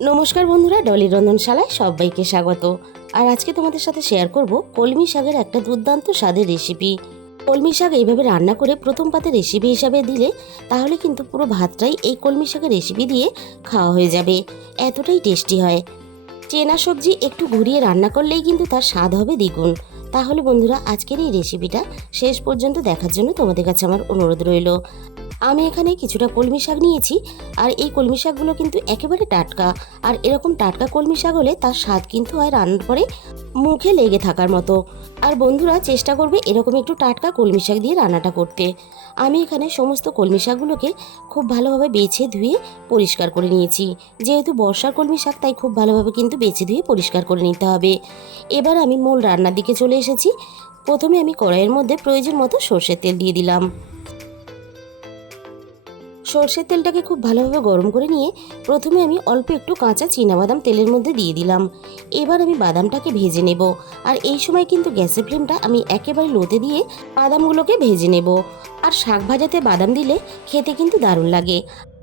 নমস্কার বন্ধুরা, ডলির রন্ধনশালায় সবাইকে স্বাগত। আর আজকে তোমাদের সাথে শেয়ার করব কলমি শাকের একটা দুর্দান্ত স্বাদের রেসিপি। কলমি শাক এইভাবে রান্না করে প্রথম পাতে রেসিপি হিসাবে দিলে তাহলে কিন্তু পুরো ভাতটাই এই কলমি শাকের রেসিপি দিয়ে খাওয়া হয়ে যাবে, এতটাই টেস্টি হয়। চেনা সবজি একটু ঘুরিয়ে রান্না করলেই কিন্তু তার স্বাদ হবে দ্বিগুণ। তাহলে বন্ধুরা, আজকের এই রেসিপিটা শেষ পর্যন্ত দেখার জন্য তোমাদের কাছে আমার অনুরোধ রইল। আমি এখানে কিছুটা কলমি শাক নিয়েছি, আর এই কলমি শাকগুলো কিন্তু একেবারে টাটকা। আর এরকম টাটকা কলমি শাক হলে তার স্বাদ কিন্তু হয় রান্নার পরে মুখে লেগে থাকার মতো। আর বন্ধুরা, চেষ্টা করবে এরকম একটু টাটকা কলমি শাক দিয়ে রান্নাটা করতে। আমি এখানে সমস্ত কলমি শাকগুলোকে খুব ভালোভাবে বেছে ধুয়ে পরিষ্কার করে নিয়েছি। যেহেতু বর্ষার কলমি শাক, তাই খুব ভালোভাবে কিন্তু বেছে ধুয়ে পরিষ্কার করে নিতে হবে। এবার আমি মূল রান্নার দিকে চলে এসেছি। প্রথমে আমি কড়াইয়ের মধ্যে প্রয়োজন মতো সর্ষের তেল দিয়ে দিলাম। সর্ষের তেলটাকে খুব ভালোভাবে গরম করে নিয়ে প্রথমে আমি অল্প একটু কাঁচা বাদাম তেলের মধ্যে দিয়ে দিলাম। এবার আমি বাদামটাকে ভেজে নেব। আর এই সময় কিন্তু গ্যাসের ফ্লেমটা আমি একেবারে লোতে দিয়ে বাদামগুলোকে ভেজে নেব। আর শাক ভাজাতে বাদাম দিলে খেতে কিন্তু দারুণ লাগে,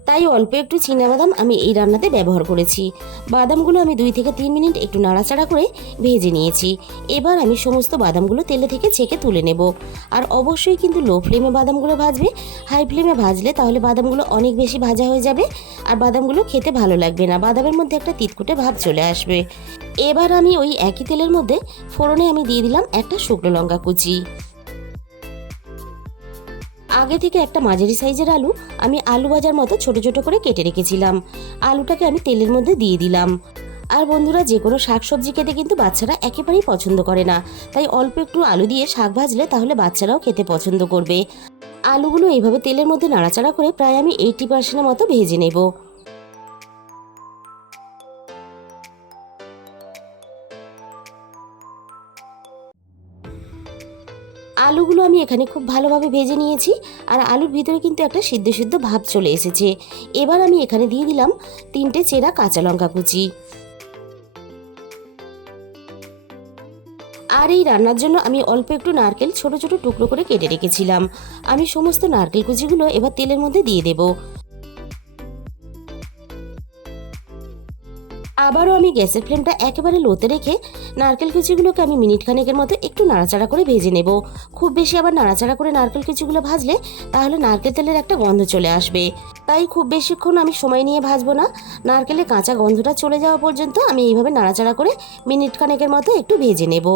তাই অল্প একটু বাদাম আমি এই রান্নাতে ব্যবহার করেছি। বাদামগুলো আমি 2 থেকে 3 মিনিট একটু নাড়াচাড়া করে ভেজে নিয়েছি। এবার আমি সমস্ত বাদামগুলো তেলে থেকে ছেঁকে তুলে নেব। আর অবশ্যই কিন্তু লো ফ্লেমে বাদামগুলো ভাজবে। হাই ফ্লেমে ভাজলে তাহলে বাদামগুলো অনেক বেশি ভাজা হয়ে যাবে, আর বাদামগুলো খেতে ভালো লাগবে না, বাদামের মধ্যে একটা তিতকুটে ভাব চলে আসবে। এবার আমি ওই একই তেলের মধ্যে ফোড়নে আমি দিয়ে দিলাম একটা শুকনো লঙ্কা কুচি। আগে থেকে একটা মাঝারি সাইজের আলু আমি আলু ভাজার মতো ছোট ছোট করে কেটে রেখেছিলাম। আলুটাকে আমি তেলের মধ্যে দিয়ে দিলাম। আর বন্ধুরা, যে কোনো শাকসবজি খেতে কিন্তু বাচ্চারা একেবারেই পছন্দ করে না, তাই অল্প একটু আলু দিয়ে শাক ভাজলে তাহলে বাচ্চারাও খেতে পছন্দ করবে। আলুগুলো এইভাবে তেলের মধ্যে নাড়াচাড়া করে প্রায় আমি 80% মতো ভেজে নেব। আলুগুলো আমি এখানে খুব ভালোভাবে ভেজে নিয়েছি, আর আলুর ভিতরে কিন্তু একটা সিদ্ধ সিদ্ধ ভাব চলে এসেছে। এবার আমি এখানে দিয়ে দিলাম 3টে চেরা কাঁচা লঙ্কা কুচি। আর এই রান্নার জন্য আমি অল্প একটু নারকেল ছোট ছোট টুকরো করে কেটে রেখেছিলাম। আমি সমস্ত নারকেল কুচিগুলো এবার তেলের মধ্যে দিয়ে দেব। আবারও আমি গ্যাসের ফ্লেমটা একেবারে লোতে রেখে নারকেল কুচিগুলোকে আমি মিনিট খানেকের মতো একটু নাড়াচাড়া করে ভেজে নেব। খুব বেশি আবার নাড়াচাড়া করে নারকেল কুচিগুলো ভাজলে তাহলে নারকেল তেলের একটা গন্ধ চলে আসবে, তাই খুব বেশিক্ষণ আমি সময় নিয়ে ভাজবো না। নারকেলের কাঁচা গন্ধটা চলে যাওয়া পর্যন্ত আমি এইভাবে নাড়াচাড়া করে মিনিট খানেকের মতো একটু ভেজে নেব।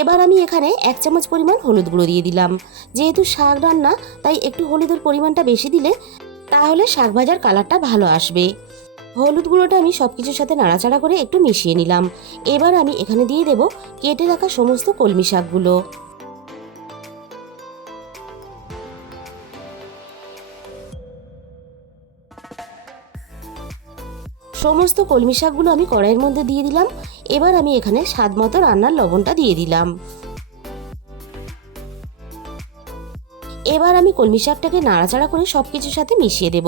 এবার আমি এখানে 1 চামচ পরিমাণ হলুদ গুঁড়ো দিয়ে দিলাম। যেহেতু শাক রান্না, তাই একটু হলুদের পরিমাণটা বেশি দিলে তাহলে শাক ভাজার কালারটা ভালো আসবে। হলুদ গুঁড়োটা আমি সব কিছুর সাথে নাড়াচাড়া করে একটু মিশিয়ে নিলাম। এবার আমি এখানে দিয়ে দেব কেটে রাখা সমস্ত কলমি শাকগুলো। সমস্ত কলমি শাকগুলো আমি কড়াইয়ের মধ্যে দিয়ে দিলাম। এবার আমি এখানে স্বাদ মতো রান্নার লবণটা দিয়ে দিলাম। এবার আমি কলমি শাকটাকে নাড়াচাড়া করে সব কিছুর সাথে মিশিয়ে দেব।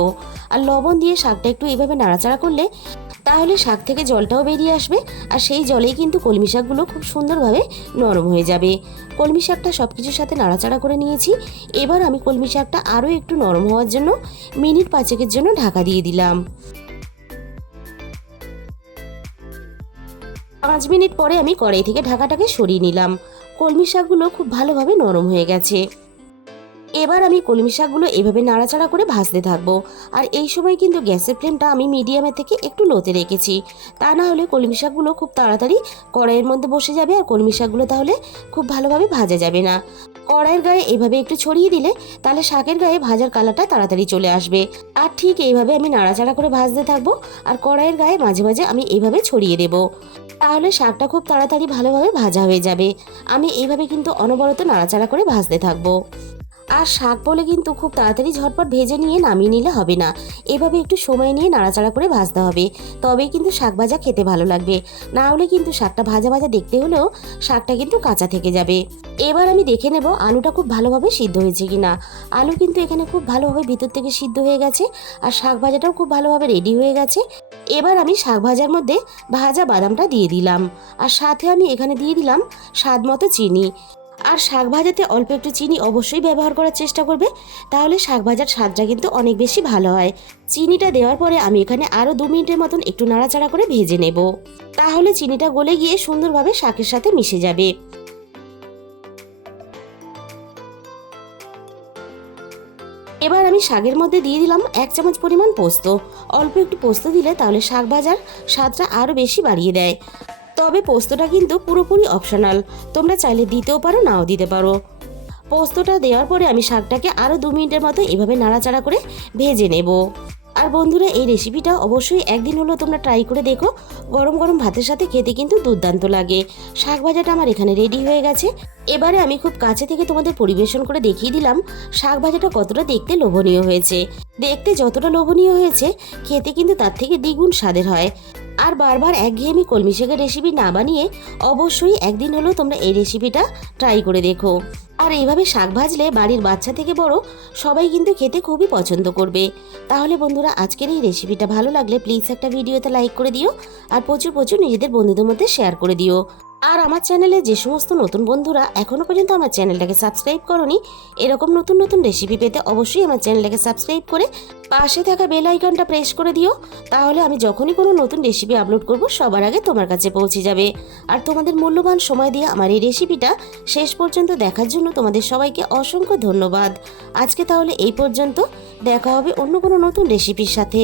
আর লবণ দিয়ে শাকটা একটু এভাবে নাড়াচাড়া করলে তাহলে শাক থেকে জলটাও বেরিয়ে আসবে, আর সেই জলেই কিন্তু কলমি শাকগুলো খুব সুন্দরভাবে নরম হয়ে যাবে। কলমি শাকটা সব কিছুর সাথে নাড়াচাড়া করে নিয়েছি। এবার আমি কলমি শাকটা আরও একটু নরম হওয়ার জন্য মিনিট 5 জন্য ঢাকা দিয়ে দিলাম। 5 মিনিট পরে আমি কড়াই থেকে ঢাকাটাকে সরিয়ে নিলাম। কলমি শাকগুলো খুব ভালোভাবে নরম হয়ে গেছে। এবার আমি কলমি শাকগুলো এভাবে নাড়াচাড়া করে ভাজতে থাকবো। আর এই সময় কিন্তু গ্যাসের ফ্লেমটা আমি মিডিয়ামের থেকে একটু লোতে রেখেছি, তা না হলে কলমি শাকগুলো খুব তাড়াতাড়ি কড়াইয়ের মধ্যে বসে যাবে, আর কলমি শাকগুলো তাহলে খুব ভালোভাবে ভাজা যাবে না। কড়াইয়ের গায়ে এভাবে একটু ছড়িয়ে দিলে তাহলে শাকের গায়ে ভাজার কালারটা তাড়াতাড়ি চলে আসবে। আর ঠিক এইভাবে আমি নাড়াচাড়া করে ভাজতে থাকবো, আর কড়াইয়ের গায়ে মাঝে মাঝে আমি এইভাবে ছড়িয়ে দেবো, তাহলে শাকটা খুব তাড়াতাড়ি ভালোভাবে ভাজা হয়ে যাবে। আমি এইভাবে কিন্তু অনবরত নাড়াচাড়া করে ভাজতে থাকবো। আর শাক বলে কিন্তু খুব তাড়াতাড়ি ঝটপট ভেজে নিয়ে নামিয়ে নিলে হবে না, এভাবে একটু সময় নিয়ে নাড়াচাড়া করে ভাজতে হবে, তবেই কিন্তু শাক ভাজা খেতে ভালো লাগবে। না হলে কিন্তু শাকটা ভাজা ভাজা দেখতে হলেও শাকটা কিন্তু কাঁচা থেকে যাবে। এবার আমি দেখে নেব আলুটা খুব ভালোভাবে সিদ্ধ হয়েছে কিনা। আলু কিন্তু এখানে খুব ভালোভাবে ভিতর থেকে সিদ্ধ হয়ে গেছে, আর শাক ভাজাটাও খুব ভালোভাবে রেডি হয়ে গেছে। এবার আমি শাক ভাজার মধ্যে ভাজা বাদামটা দিয়ে দিলাম, আর সাথে আমি এখানে দিয়ে দিলাম স্বাদ মতো চিনি। আর শাক ভাজাতে অল্প একটু চিনি অবশ্যই ব্যবহার করার চেষ্টা করবে, তাহলে শাক ভাজার স্বাদটা কিন্তু অনেক বেশি ভালো হয়। চিনিটা দেওয়ার পরে আমি এখানে আরও 2 মিনিটের মতন একটু নাড়াচাড়া করে ভেজে নেব, তাহলে চিনিটা গলে গিয়ে সুন্দরভাবে শাকের সাথে মিশে যাবে। এবার আমি শাকের মধ্যে দিয়ে দিলাম 1 চামচ পরিমাণ পোস্ত। অল্প একটু পোস্ত দিলে তাহলে শাক ভাজার স্বাদটা আরও বেশি বাড়িয়ে দেয়। তবে পোস্তটা কিন্তু পুরোপুরি অপশনাল, তোমরা চাইলে দিতেও পারো নাও দিতে পারো। পোস্তটা দেওয়ার পরে আমি শাকটাকে আরও 2 মিনিটের মতো এভাবে নাড়াচাড়া করে ভেজে নেব। আর বন্ধুরা, এই রেসিপিটা অবশ্যই একদিন হলেও তোমরা ট্রাই করে দেখো, গরম গরম ভাতের সাথে খেতে কিন্তু দুর্দান্ত লাগে। শাক ভাজাটা আমার এখানে রেডি হয়ে গেছে। এবারে আমি খুব কাছে থেকে তোমাদের পরিবেশন করে দেখিয়ে দিলাম শাক ভাজাটা কতটা দেখতে লোভনীয় হয়েছে। দেখতে যতটা লোভনীয় হয়েছে, খেতে কিন্তু তার থেকে দ্বিগুণ স্বাদের হয়। আর বারবার একঘেয়েমি কলমি শাকের রেসিপি না বানিয়ে অবশ্যই একদিন হলেও তোমরা এই রেসিপিটা ট্রাই করে দেখো। আর এইভাবে শাক ভাজলে বাড়ির বাচ্চা থেকে বড় সবাই কিন্তু খেতে খুবই পছন্দ করবে। তাহলে বন্ধুরা, আজকের এই রেসিপিটা ভালো লাগলে প্লিজ একটা ভিডিওতে লাইক করে দিও, আর প্রচুর প্রচুর নিজেদের বন্ধুদের মধ্যে শেয়ার করে দিও। আর আমার চ্যানেলে যে সমস্ত নতুন বন্ধুরা এখনও পর্যন্ত আমার চ্যানেলটাকে সাবস্ক্রাইব করনি, এরকম নতুন নতুন রেসিপি পেতে অবশ্যই আমার চ্যানেলটাকে সাবস্ক্রাইব করে পাশে থাকা বেল আইকনটা প্রেস করে দিও, তাহলে আমি যখনই কোনো নতুন রেসিপি আপলোড করব সবার আগে তোমার কাছে পৌঁছে যাবে। আর তোমাদের মূল্যবান সময় দিয়ে আমার এই রেসিপিটা শেষ পর্যন্ত দেখার জন্য তোমাদের সবাইকে অসংখ্য ধন্যবাদ। আজকে তাহলে এই পর্যন্ত, দেখা হবে অন্য কোনো নতুন রেসিপির সাথে।